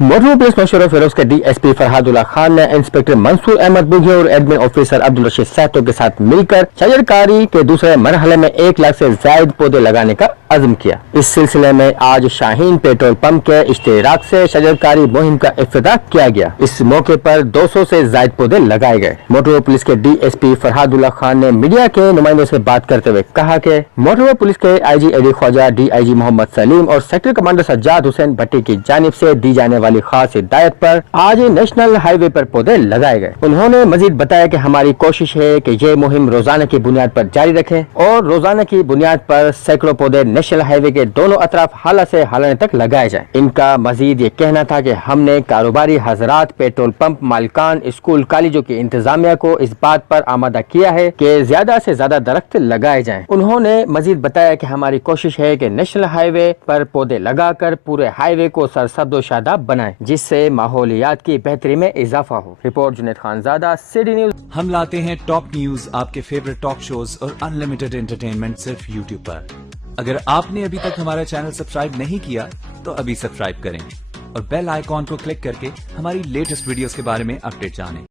मोटरू police मशहूर फिरोज के DSP फरहादुल्लाह Khan ने इंस्पेक्टर मंसूर अहमद बुघी और admin officer Abdul Rashid Saito के साथ मिलकर शजरकारी के दूसरे मरहले में 1 लाख से जायद पौधे लगाने का अज़्म किया। इस सिलसिले में आज शाहीन पेट्रोल पंप के इश्तिराक से शजरकारी मुहिम का इफ्तिताह किया गया। इस मौके पर 200 से जायद पौधे लगाए गए। मोटरू पुलिस के डीएसपी फरहादुल्लाह खान ने मीडिया के नुमाइंदों से बात करते हुए कहा कि मोटरू पुलिस के आईजी अली ख्वाजा, डीआईजी मोहम्मद सलीम और सेक्टर कमांडर सज्जाद हुसैन भट्टी की जानिब से दी जाने वाली खास हिदायत पर आज नेशनल हाईवे पर पौधे लगाए गए। उन्होंने मजीद बताया कि हमारी कोशिश है कि ये मुहिम रोजाना की बुनियाद पर जारी रखें और रोजाना की बुनियाद पर सैकड़ों पौधे नेशनल हाईवे के दोनों अतराफ हाला से हालाने तक लगाए जाएं। इनका मजीद ये कहना था कि हमने कारोबारी हजरात, पेट्रोल पंप मालिकान, स्कूल कॉलेजों की इंतजामिया को इस बात पर आमादा किया है कि ज्यादा से ज्यादा दरख्त लगाए जाएं। उन्होंने मजीद बताया कि हमारी कोशिश है कि नेशनल हाईवे पर पौधे लगाकर पूरे हाईवे को सरसब्ज शादाब बनाएं, जिससे माहौलियात की बेहतरी में इजाफा हो। Report Junaid Khanzada, city news. हम लाते हैं टॉप न्यूज, आपके फेवरेट टॉक शोज और अनलिमिटेड एंटरटेनमेंट सिर्फ यूट्यूब पर। अगर आपने अभी तक हमारा चैनल सब्सक्राइब नहीं किया तो अभी सब्सक्राइब करें और बेल आइकॉन को क्लिक करके हमारी लेटेस्ट वीडियोस के बारे में अपडेट जानें।